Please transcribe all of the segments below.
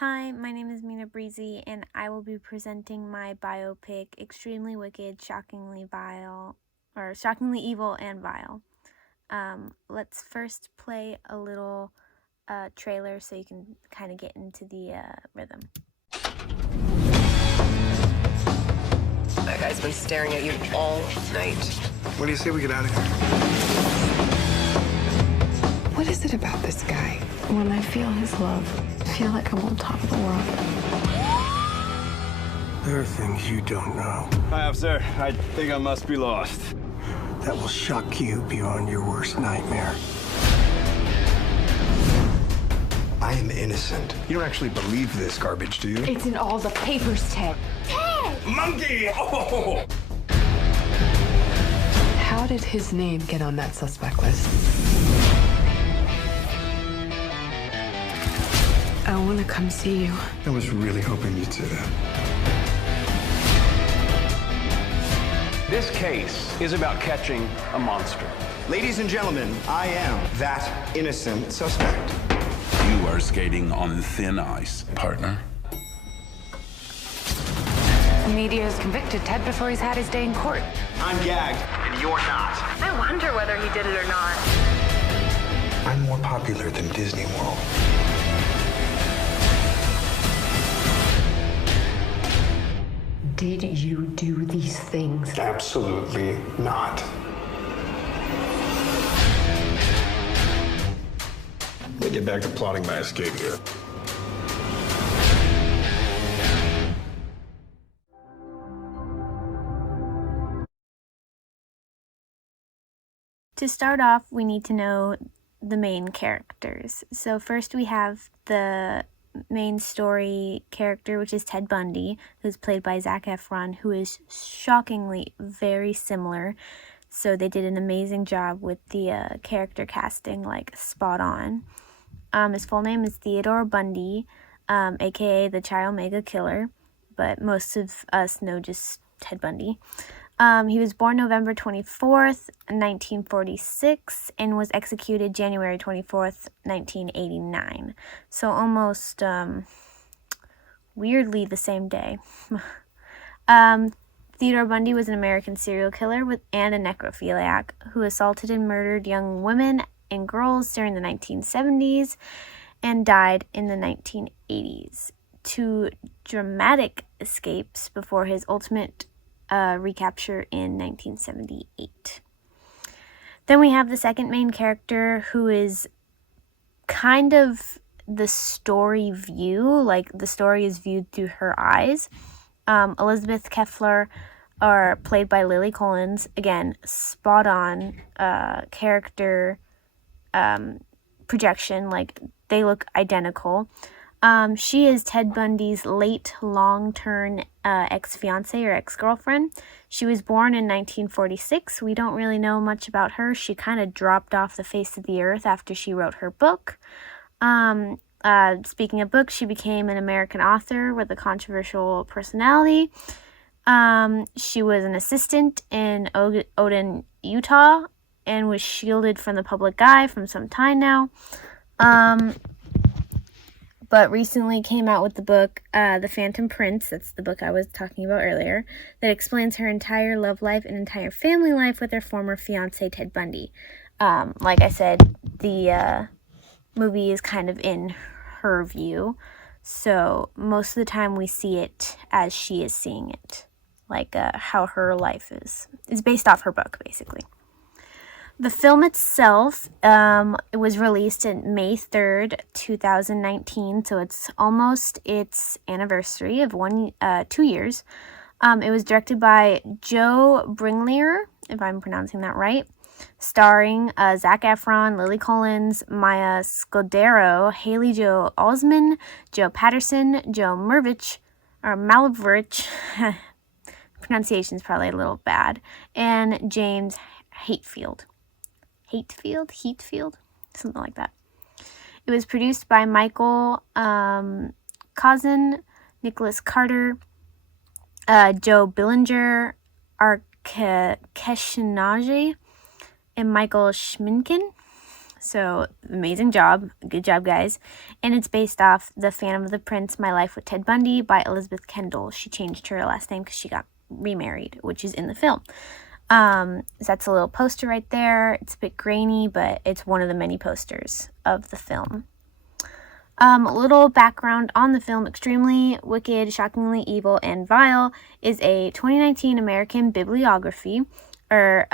Hi, my name is Mina Breezy, and I will be presenting my biopic, Extremely Wicked, Shockingly Vile, or Shockingly Evil and Vile. Let's first play a little trailer so you can kind of get into the rhythm. That guy's been staring at you all night. What do you say we get out of here? What is it about this guy? When I feel his love, I feel like I'm on top of the world. There are things you don't know Hi, officer. I think I must be lost. that will shock you beyond your worst nightmare. I am innocent. You don't actually believe this garbage, do you? It's in all the papers, Ted. Monkey! Oh! How did his name get on that suspect list? I want to come see you. I was really hoping you'd say that. This case is about catching a monster. Ladies and gentlemen, I am that innocent suspect. You are skating on thin ice, partner. The media has convicted Ted before he's had his day in court. I'm gagged, and you're not. I wonder whether he did it or not. I'm more popular than Disney World. Did you do these things? Absolutely not. Let me get back to plotting my escape here. To start off, we need to know the main characters. So first we have the main story character, which is Ted Bundy, who's played by Zac Efron, who is shockingly very similar. So they did an amazing job with the character casting, like spot on. His full name is Theodore Bundy, aka the Chi Omega Killer, but most of us know just Ted Bundy. He was born November 24th, 1946, and was executed January 24th, 1989. So almost weirdly the same day. Theodore Bundy was an American serial killer and a necrophiliac who assaulted and murdered young women and girls during the 1970s and died in the 1980s. Two dramatic escapes before his ultimate recapture in 1978. Then we have the second main character, who is kind of the story view, like the story is viewed through her eyes. Elizabeth Keffler, or played by Lily Collins, again, spot on character projection, like they look identical. She is Ted Bundy's late long-term ex-fiance or ex-girlfriend. She was born in 1946. We don't really know much about her. She kind of dropped off the face of the earth after she wrote her book. Speaking of books, she became an American author with a controversial personality. She was an assistant in Odin, Utah, and was shielded from the public eye for some time now. But recently came out with the book, The Phantom Prince, that's the book I was talking about earlier, that explains her entire love life and entire family life with her former fiance, Ted Bundy. Like I said, the movie is kind of in her view, so most of the time we see it as she is seeing it, like how her life is based off her book, basically. The film itself, it was released on May 3rd, 2019, so it's almost its anniversary of 2 years. It was directed by Joe Bringlier, if I'm pronouncing that right, starring Zac Efron, Lily Collins, Maya Scudero, Haley Joel Osment, Joe Patterson, Joe Malevich, pronunciation's probably a little bad, and James Hetfield, something like that. It was produced by Michael Cousin, Nicholas Carter, Joe Billinger, Arkeshinage, and Michael Schminken. So, amazing job. Good job, guys. And it's based off The Phantom of the Prince, My Life with Ted Bundy by Elizabeth Kendall. She changed her last name because she got remarried, which is in the film. So that's a little poster right there. It's a bit grainy, but it's one of the many posters of the film. A little background on the film. Extremely Wicked, Shockingly Evil, and Vile is a 2019 American bibliography, or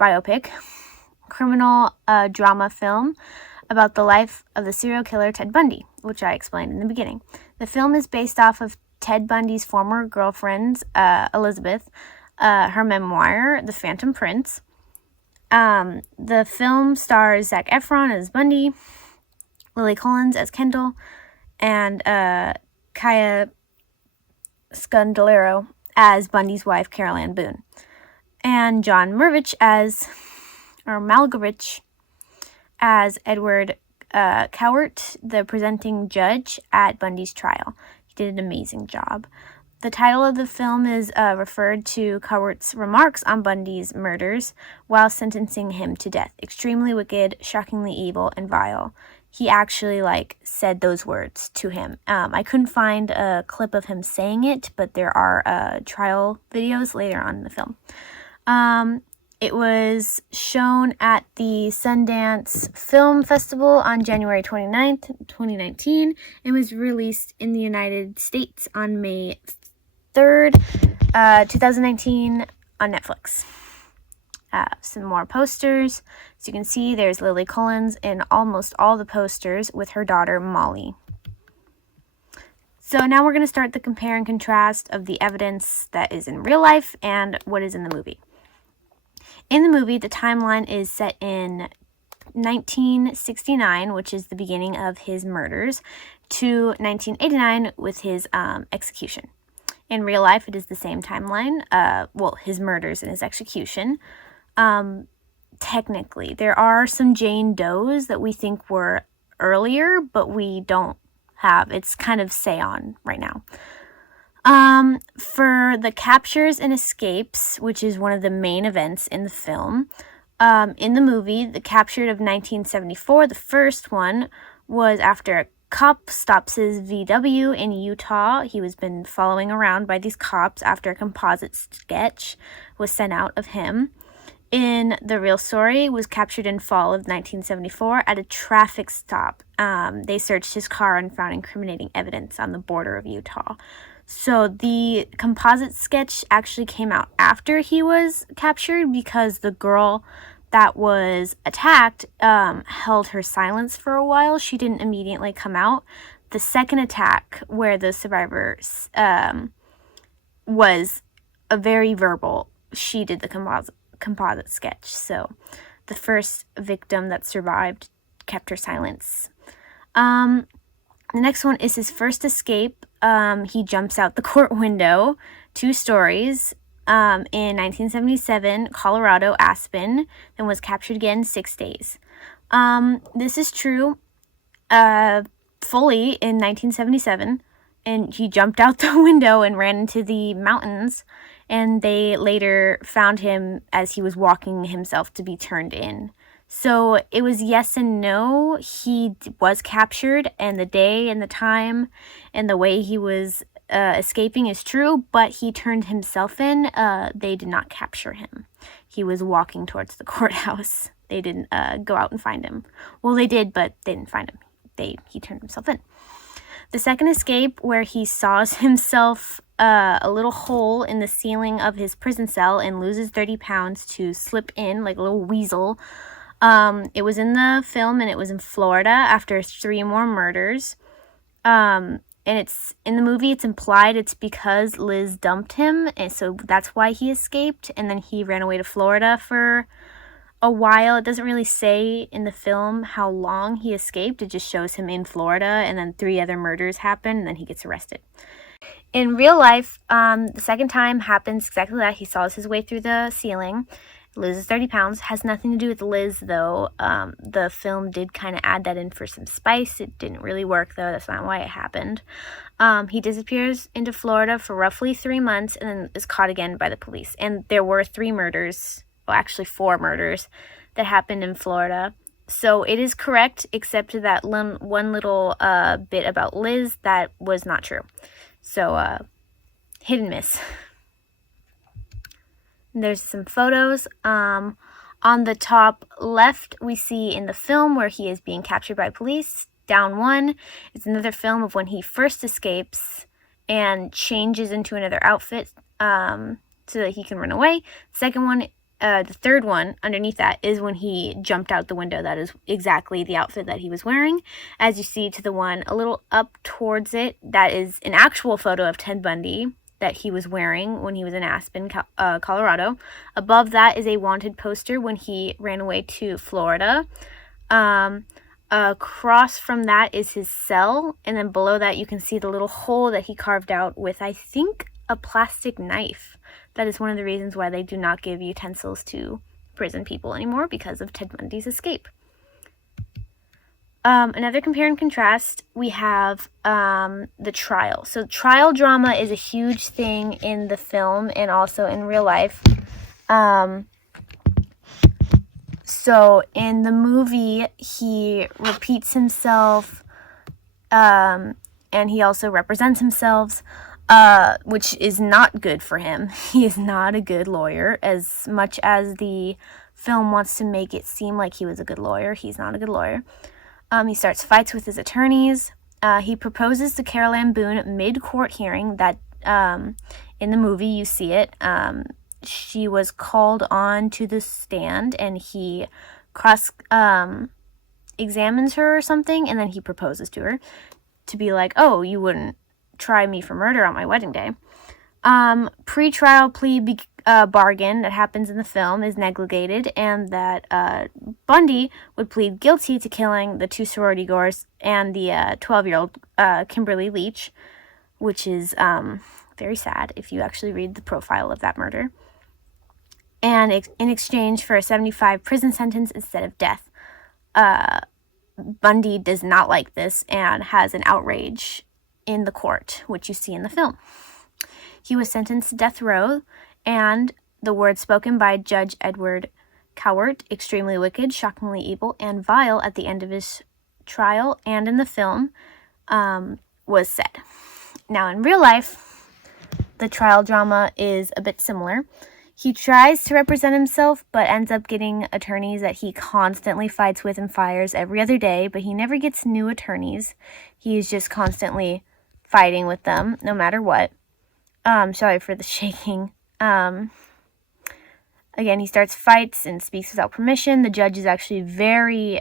biopic, criminal drama film about the life of the serial killer Ted Bundy, which I explained in the beginning. The film is based off of Ted Bundy's former girlfriend, Elizabeth, her memoir, The Phantom Prince. The film stars Zac Efron as Bundy, Lily Collins as Kendall, and Kaya Scandolero as Bundy's wife, Carol Ann Boone, and John Malkovich as Edward Cowart, the presenting judge at Bundy's trial. He did an amazing job. The title of the film is referred to Cowart's remarks on Bundy's murders while sentencing him to death. Extremely wicked, shockingly evil, and vile. He actually, said those words to him. I couldn't find a clip of him saying it, but there are trial videos later on in the film. It was shown at the Sundance Film Festival on January 29th, 2019, and was released in the United States on May 3rd, 2019 on Netflix. Some more posters. As you can see, there's Lily Collins in almost all the posters with her daughter, Molly. So now we're going to start the compare and contrast of the evidence that is in real life and what is in the movie. In the movie, the timeline is set in 1969, which is the beginning of his murders, to 1989 with his execution. In real life, it is the same timeline, his murders and his execution. Technically, there are some Jane Does that we think were earlier, but we don't have. It's kind of say on right now. For the captures and escapes, which is one of the main events in the film, in the movie, the capture of 1974, the first one, was after a cop stops his VW in Utah. He was been following around by these cops after a composite sketch was sent out of him. In the real story, was captured in fall of 1974 at a traffic stop. They searched his car and found incriminating evidence on the border of Utah. So the composite sketch actually came out after he was captured because the girl that was attacked held her silence for a while. She didn't immediately come out. The second attack, where the survivor was a very verbal, she did the composite sketch. So the first victim that survived kept her silence. The next one is his first escape. He jumps out the court window 2 stories in 1977, Colorado, Aspen, and was captured again 6 days. This is true fully in 1977, and he jumped out the window and ran into the mountains, and they later found him as he was walking himself to be turned in. So it was yes and no. He was captured, and the day and the time and the way he was escaping is true, but he turned himself in. They did not capture him. He was walking towards the courthouse. They didn't go out and find him. Well, they did, but they didn't find him. He turned himself in. The second escape, where he saws himself a little hole in the ceiling of his prison cell and loses 30 pounds to slip in like a little weasel. It was in the film, and it was in Florida after 3 more murders. And it's in the movie, it's implied it's because Liz dumped him, and so that's why he escaped, and then he ran away to Florida for a while. It doesn't really say in the film how long he escaped. It just shows him in Florida, and then 3 other murders happen, and then he gets arrested. In real life, the second time happens exactly that. He saws his way through the ceiling, loses 30 pounds. Has nothing to do with Liz, though. The film did kind of add that in for some spice. It didn't really work, though. That's not why it happened. He disappears into Florida for roughly 3 months and then is caught again by the police. And there were 3 murders, well, actually 4 murders that happened in Florida. So it is correct, except to that one little bit about Liz that was not true. So hit and miss. There's some photos. On the top left, we see in the film where he is being captured by police. Down one is another film of when he first escapes and changes into another outfit so that he can run away. Second one, the third one underneath that is when he jumped out the window. That is exactly the outfit that he was wearing. As you see to the one a little up towards it, that is an actual photo of Ted Bundy that he was wearing when he was in Aspen, Colorado. Above that is a wanted poster when he ran away to Florida. Across from that is his cell, and then below that you can see the little hole that he carved out with, I think, a plastic knife. That is one of the reasons why they do not give utensils to prison people anymore, because of Ted Bundy's escape. Another compare and contrast, we have the trial. So trial drama is a huge thing in the film and also in real life. So in the movie, he repeats himself, and he also represents himself, which is not good for him. He is not a good lawyer. As much as the film wants to make it seem like he was a good lawyer, he's not a good lawyer. He starts fights with his attorneys. He proposes to Carol Ann Boone mid-court hearing. That in the movie you see it. She was called on to the stand, and he examines her or something, and then he proposes to her to be like, "Oh, you wouldn't try me for murder on my wedding day." Pre-trial plea bargain that happens in the film is neglected, and that Bundy would plead guilty to killing the two sorority girls and the 12-year-old Kimberly Leach, which is very sad if you actually read the profile of that murder. And in exchange for a 75 prison sentence instead of death. Bundy does not like this and has an outrage in the court, which you see in the film. He was sentenced to death row, and the words spoken by Judge Edward Cowart, extremely wicked, shockingly evil, and vile at the end of his trial and in the film, was said. Now, in real life, the trial drama is a bit similar. He tries to represent himself, but ends up getting attorneys that he constantly fights with and fires every other day, but he never gets new attorneys. He's just constantly fighting with them, no matter what. Sorry for the shaking. Again, he starts fights and speaks without permission. The judge is actually very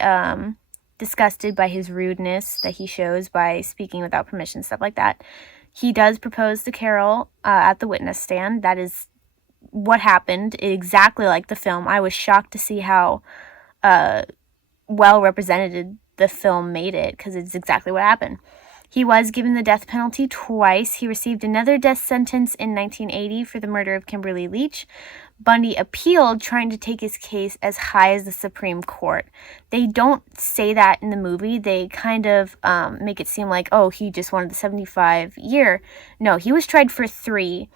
disgusted by his rudeness that he shows by speaking without permission, stuff like that. He does propose to Carol at the witness stand. That is what happened, exactly like the film. I was shocked to see how well represented the film made it, because it's exactly what happened. He was given the death penalty twice. He received another death sentence in 1980 for the murder of Kimberly Leach. Bundy appealed, trying to take his case as high as the Supreme Court. They don't say that in the movie. They kind of make it seem like, oh, he just wanted the 75-year. No, he was tried for 3.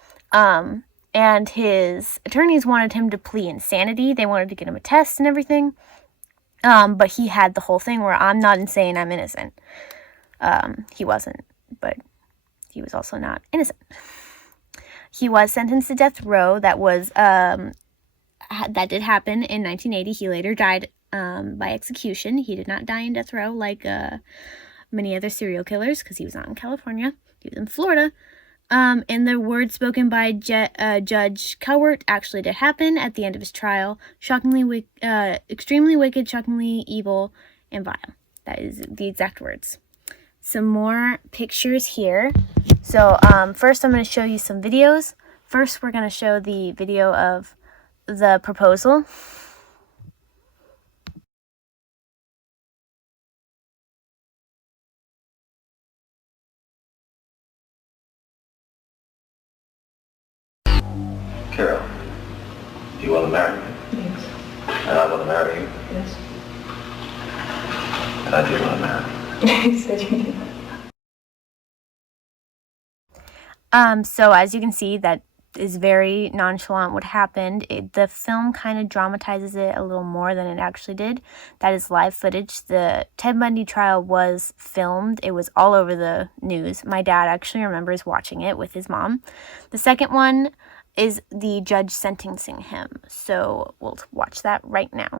And his attorneys wanted him to plead insanity. They wanted to get him a test and everything. But he had the whole thing where, I'm not insane, I'm innocent. He wasn't, but he was also not innocent. He was sentenced to death row. That did happen in 1980. He later died by execution. He did not die in death row like many other serial killers, because he was not in California. He was in Florida. And the words spoken by Judge Cowart actually did happen at the end of his trial. Shockingly, extremely wicked, shockingly evil, and vile. That is the exact words. Some more pictures here. So first I'm going to show you some videos. First we're going to show the video of the proposal. Carol, do you want to marry me? Yes. And I want to marry you? Yes. And I do want to marry you. You said you did. So as you can see, that is very nonchalant what happened. The film kind of dramatizes it a little more than it actually did. That is live footage. The Ted Bundy trial was filmed. It was all over the news. My dad actually remembers watching it with his mom. The second one is the judge sentencing him. So we'll watch that right now.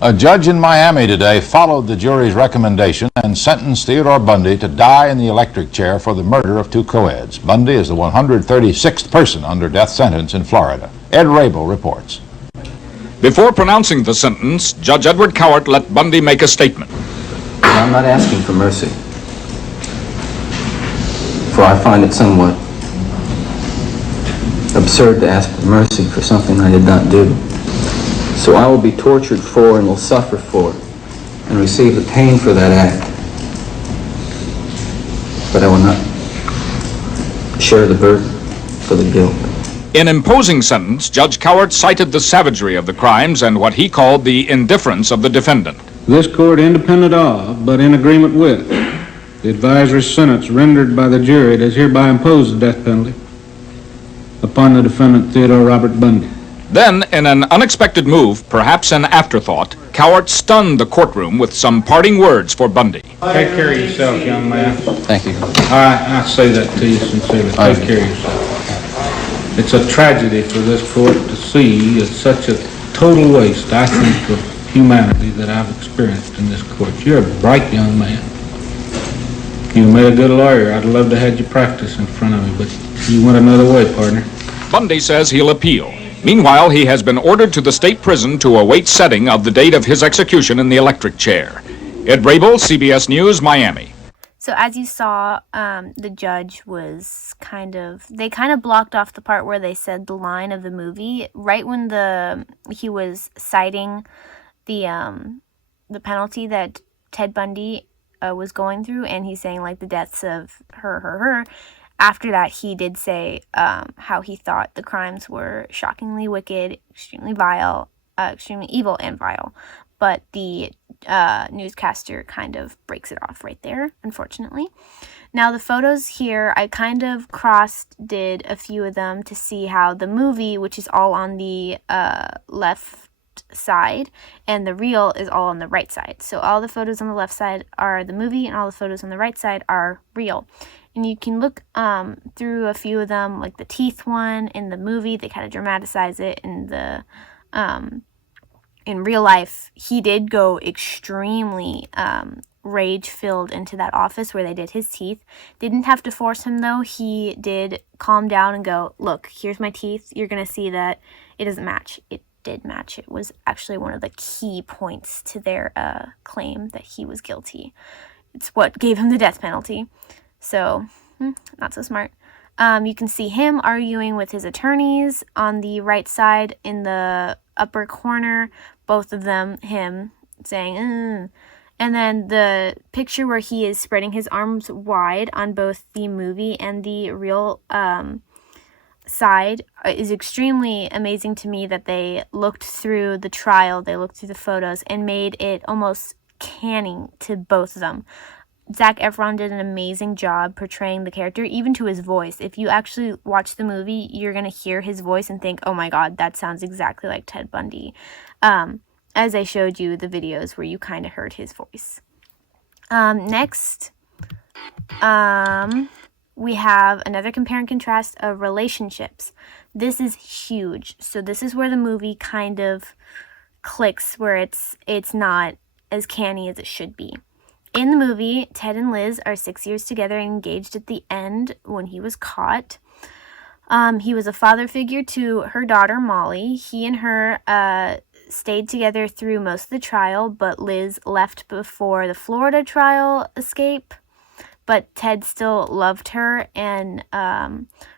A judge in Miami today followed the jury's recommendation and sentenced Theodore Bundy to die in the electric chair for the murder of 2 co-eds. Bundy is the 136th person under death sentence in Florida. Ed Rabel reports. Before pronouncing the sentence, Judge Edward Cowart let Bundy make a statement. I'm not asking for mercy, for I find it somewhat absurd to ask for mercy for something I did not do. So I will be tortured for and will suffer for and receive the pain for that act. But I will not share the burden for the guilt. In imposing sentence, Judge Cowart cited the savagery of the crimes and what he called the indifference of the defendant. This court, independent of, but in agreement with, the advisory sentence rendered by the jury, does hereby impose the death penalty upon the defendant Theodore Robert Bundy. Then, in an unexpected move, perhaps an afterthought, Cowart stunned the courtroom with some parting words for Bundy. Take care of yourself, young man. Thank you. I say that to you sincerely. Take care of yourself. It's a tragedy for this court to see such a total waste, I think, of humanity that I've experienced in this court. You're a bright young man. You made a good lawyer. I'd love to have you practice in front of me, but you went another way, partner. Bundy says he'll appeal. Meanwhile, he has been ordered to the state prison to await setting of the date of his execution in the electric chair. Ed Rabel, CBS News, Miami. So as you saw, the judge was they kind of blocked off the part where they said the line of the movie right when he was citing the penalty that Ted Bundy was going through, and he's saying like the deaths of her. After that, he did say how he thought the crimes were shockingly wicked, extremely vile, extremely evil and vile. But the newscaster kind of breaks it off right there, unfortunately. Now, the photos here, I kind of did a few of them to see how the movie, which is all on the left side, and the reel is all on the right side. So all the photos on the left side are the movie, and all the photos on the right side are real. And you can look through a few of them, like the teeth one in the movie. They kind of dramatize it. In real life, he did go extremely rage-filled into that office where they did his teeth. Didn't have to force him, though. He did calm down and go, look, here's my teeth. You're going to see that it doesn't match. It did match. It was actually one of the key points to their claim that he was guilty. It's what gave him the death penalty. So, not so smart. You can see him arguing with his attorneys on the right side in the upper corner. Both of them, him saying, And then the picture where he is spreading his arms wide on both the movie and the real side is extremely amazing to me, that they looked through the trial, they looked through the photos, and made it almost canny to both of them. Zac Efron did an amazing job portraying the character, even to his voice. If you actually watch the movie, you're going to hear his voice and think, oh my god, that sounds exactly like Ted Bundy. As I showed you the videos where you kind of heard his voice. Next, we have another compare and contrast of relationships. This is huge. So this is where the movie kind of clicks, where it's not as canny as it should be. In the movie, Ted and Liz are 6 years together and engaged at the end when he was caught. He was a father figure to her daughter, Molly. He and her stayed together through most of the trial, but Liz left before the Florida trial escape. But Ted still loved her and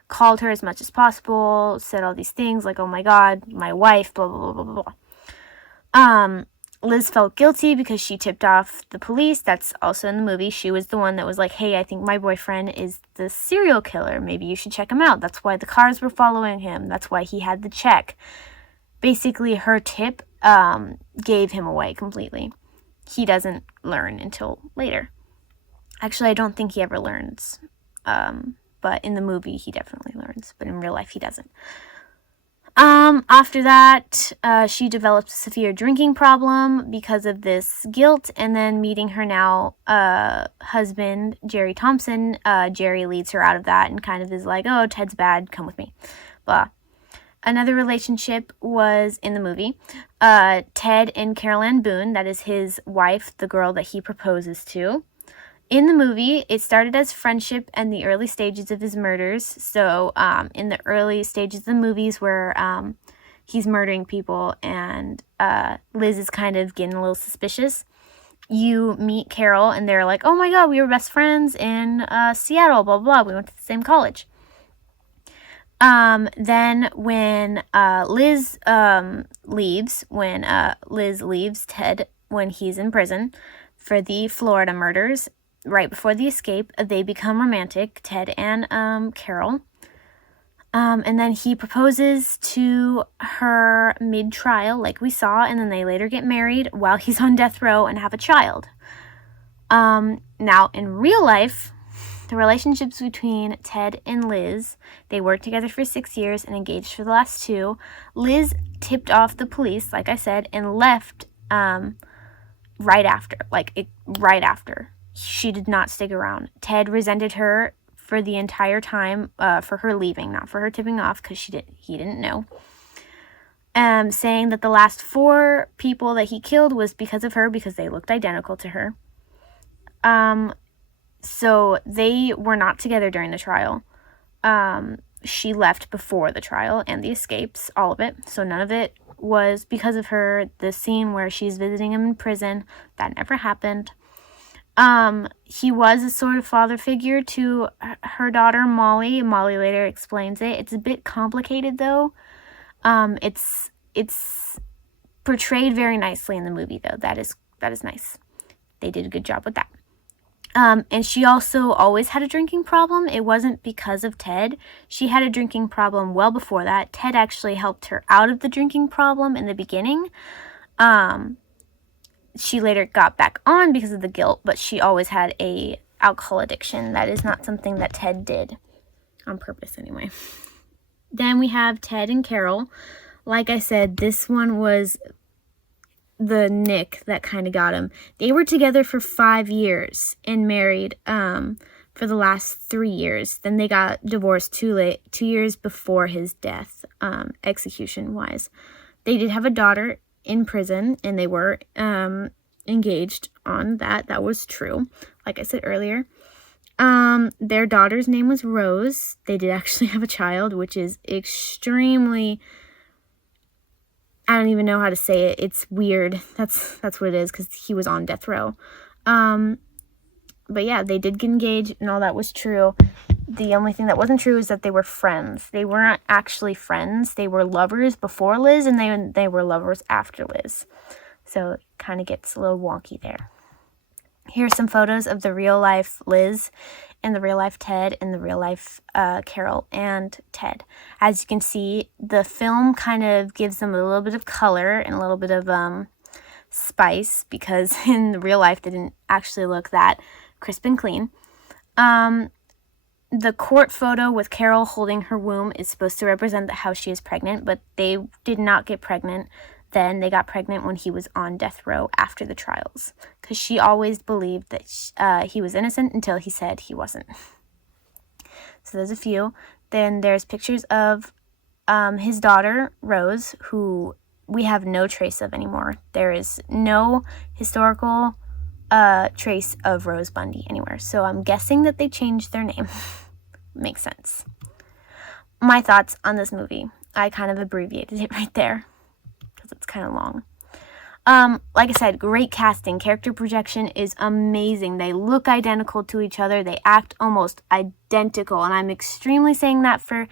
called her as much as possible, said all these things like, oh my god, my wife, blah, blah, blah, blah, blah. Liz felt guilty because she tipped off the police. That's also in the movie. She was the one that was like, hey, I think my boyfriend is the serial killer. Maybe you should check him out. That's why the cars were following him. That's why he had the check. Basically, her tip gave him away completely. He doesn't learn until later. Actually, I don't think he ever learns but in the movie he definitely learns, but in real life he doesn't. After that, she develops a severe drinking problem because of this guilt, and then meeting her now husband, Jerry Thompson, Jerry leads her out of that and kind of is like, oh, Ted's bad, come with me, blah. Another relationship was in the movie. Ted and Carol Ann Boone, that is his wife, the girl that he proposes to. In the movie, it started as friendship and the early stages of his murders. So, in the early stages of the movies where he's murdering people and Liz is kind of getting a little suspicious, you meet Carol and they're like, oh my god, we were best friends in Seattle, blah, blah, blah. We went to the same college. Then when Liz leaves Ted when he's in prison for the Florida murders, right before the escape, they become romantic, Ted and Carol. And then he proposes to her mid-trial, like we saw, and then they later get married while he's on death row and have a child. Now, in real life, the relationships between Ted and Liz, they worked together for 6 years and engaged for the last 2. Liz tipped off the police, like I said, and left right after. She did not stick around. Ted resented her for the entire time, for her leaving, not for her tipping off, because he didn't know. Saying that the last 4 people that he killed was because of her, because they looked identical to her. So they were not together during the trial. She left before the trial and the escapes, all of it. So none of it was because of her. The scene where she's visiting him in prison, that never happened. He was a sort of father figure to her daughter, Molly. Molly later explains it. It's a bit complicated, though. It's portrayed very nicely in the movie, though. That is nice. They did a good job with that. And she also always had a drinking problem. It wasn't because of Ted. She had a drinking problem well before that. Ted actually helped her out of the drinking problem in the beginning. She later got back on because of the guilt, but she always had a alcohol addiction. That is not something that Ted did on purpose anyway. Then we have Ted and Carol. Like I said, this one was the nick that kind of got him. They were together for 5 years and married for the last 3 years. Then they got divorced 2 years before his death, execution wise. They did have a daughter in prison, and they were engaged on that. That was true, like I said earlier. Their daughter's name was Rose. They did actually have a child, which is extremely, I don't even know how to say it. It's weird. That's what it is, because he was on death row. But yeah, they did get engaged, and all that was true. The only thing that wasn't true is that they were friends. They weren't actually friends. They were lovers before Liz, and they were lovers after Liz. So it kind of gets a little wonky there. Here's some photos of the real-life Liz and the real-life Ted and the real-life Carol and Ted. As you can see, the film kind of gives them a little bit of color and a little bit of spice, because in the real life they didn't actually look that crisp and clean. The court photo with Carol holding her womb is supposed to represent how she is pregnant, but they did not get pregnant then. They got pregnant when he was on death row after the trials, because she always believed that he was innocent until he said he wasn't. So there's a few. Then there's pictures of his daughter, Rose, who we have no trace of anymore. There is no historical trace of Rose Bundy anywhere. So I'm guessing that they changed their name. Makes sense. My thoughts on this movie. I kind of abbreviated it right there because it's kind of long. Like I said, great casting. Character projection is amazing. They look identical to each other. They act almost identical. And I'm extremely saying that for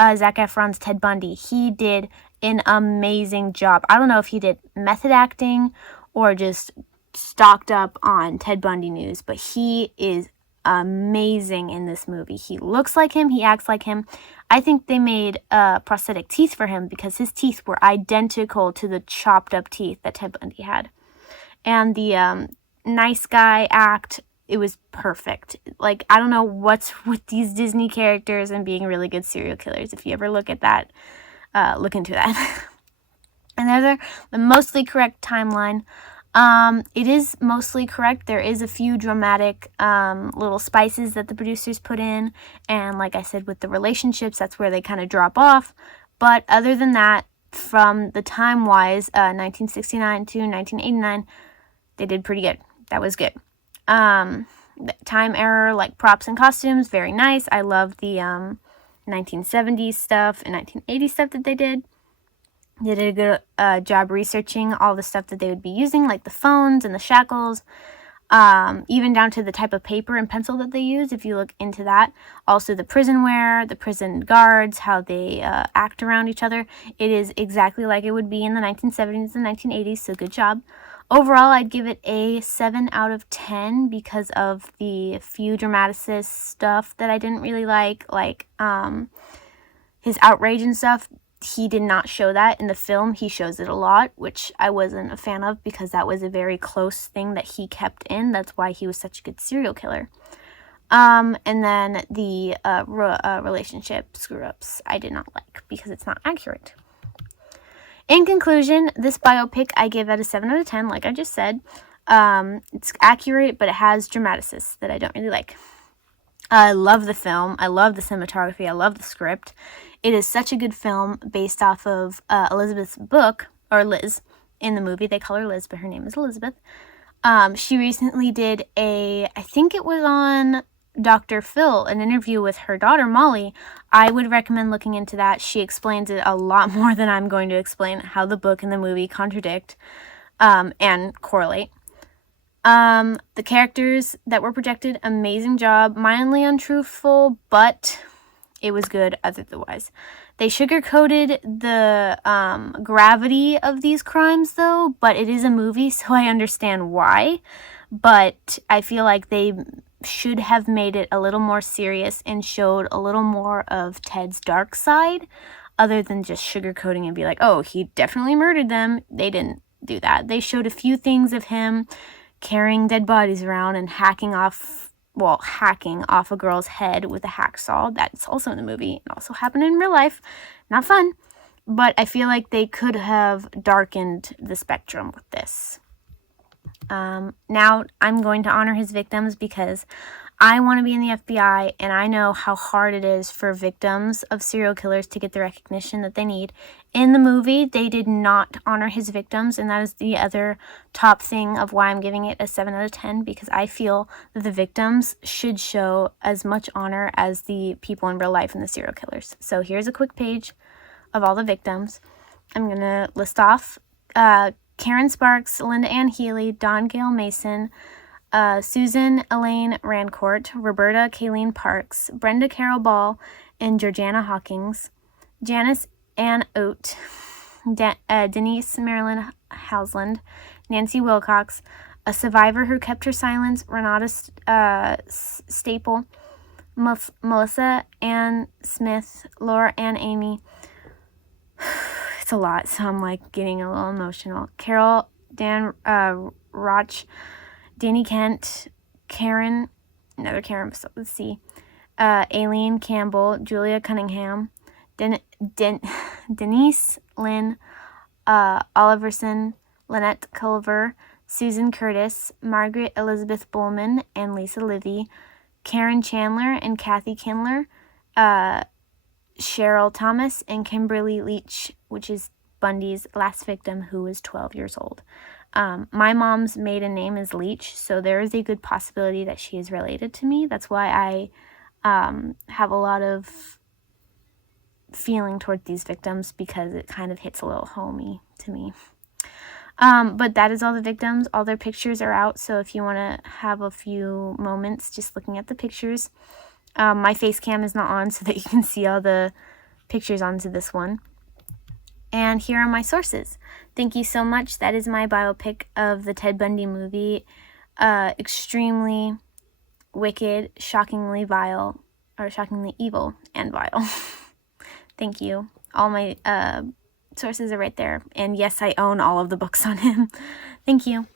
Zac Efron's Ted Bundy. He did an amazing job. I don't know if he did method acting or just stocked up on Ted Bundy news, but he is amazing in this movie. He looks like him. He acts like him. I think they made prosthetic teeth for him because his teeth were identical to the chopped up teeth that Ted Bundy had. And the nice guy act it was perfect. Like, I don't know what's with these Disney characters and being really good serial killers. If you ever look at that, look into that. And there's the mostly correct timeline. It is mostly correct. There is a few dramatic little spices that the producers put in, and like I said, with the relationships, that's where they kind of drop off. But other than that, from the time-wise, 1969 to 1989, they did pretty good. That was good. Time error, like props and costumes, very nice. I love the 1970s stuff and 1980s stuff that they did. They did a good job researching all the stuff that they would be using, like the phones and the shackles, even down to the type of paper and pencil that they use, if you look into that. Also the prison wear, the prison guards, how they act around each other. It is exactly like it would be in the 1970s and 1980s, so good job. Overall, I'd give it a 7 out of 10 because of the few dramaticist stuff that I didn't really like his outrage and stuff. He did not show that in the film. He shows it a lot, which I wasn't a fan of because that was a very close thing that he kept in. That's why he was such a good serial killer. And then the relationship screw-ups I did not like because it's not accurate. In conclusion, this biopic I give it a 7 out of 10, like I just said. It's accurate, but it has dramatists that I don't really like. I love the film. I love the cinematography. I love the script. It is such a good film based off of Elizabeth's book, or Liz, in the movie. They call her Liz, but her name is Elizabeth. She recently did I think it was on Dr. Phil, an interview with her daughter, Molly. I would recommend looking into that. She explains it a lot more than I'm going to explain, how the book and the movie contradict and correlate. The characters that were projected, amazing job. Mildly untruthful, but it was good otherwise. They sugar-coated the gravity of these crimes, though, but it is a movie, so I understand why. But I feel like they should have made it a little more serious and showed a little more of Ted's dark side, other than just sugar-coating and be like, oh, he definitely murdered them. They didn't do that. They showed a few things of him carrying dead bodies around and hacking off a girl's head with a hacksaw. That's also in the movie. It also happened in real life. Not fun. But I feel like they could have darkened the spectrum with this. Now I'm going to honor his victims because I want to be in the FBI, and I know how hard it is for victims of serial killers to get the recognition that they need. In the movie, they did not honor his victims, and that is the other top thing of why I'm giving it a 7 out of 10, because I feel that the victims should show as much honor as the people in real life and the serial killers. So here's a quick page of all the victims. I'm going to list off Karen Sparks, Linda Ann Healy, Dawn Gail Mason, Susan Elaine Rancourt, Roberta Kayleen Parks, Brenda Carol Ball, and Georgiana Hawkins, Janice Ann Oates, Denise Marilyn Hausland, Nancy Wilcox, a survivor who kept her silence, Renata Staple, Melissa Ann Smith, Laura Ann Amy. It's a lot, so I'm like getting a little emotional. Carol Dan Roch, Danny Kent, Karen, another Karen, let's see, Aileen Campbell, Julia Cunningham, Denise Lynn, Oliverson, Lynette Culver, Susan Curtis, Margaret Elizabeth Bowman, and Lisa Livy, Karen Chandler and Kathy Kindler, Cheryl Thomas, and Kimberly Leach, which is Bundy's last victim, who was 12 years old. My mom's maiden name is Leach, so there is a good possibility that she is related to me. That's why I have a lot of feeling toward these victims, because it kind of hits a little homey to me. But that is all the victims. All their pictures are out, so if you want to have a few moments just looking at the pictures. My face cam is not on so that you can see all the pictures onto this one. And here are my sources. Thank you so much. That is my biopic of the Ted Bundy movie. Extremely wicked, shockingly vile, or shockingly evil and vile. Thank you. All my sources are right there. And yes, I own all of the books on him. Thank you.